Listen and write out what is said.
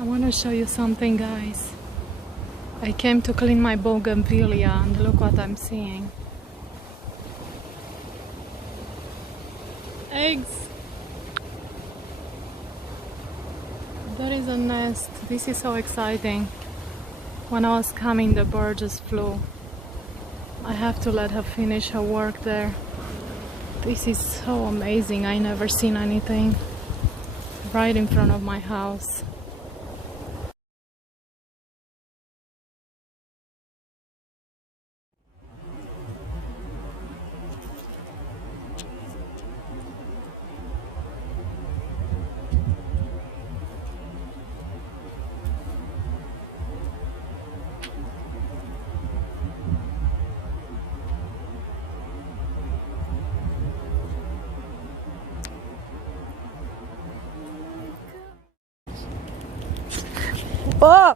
I want to show you something, guys. I came to clean my bougainvillea and look what I'm seeing. Eggs! There is a nest. This is so exciting. When I was coming, the bird just flew. I have to let her finish her work there. This is so amazing. I never seen anything right in front of my house. Oh!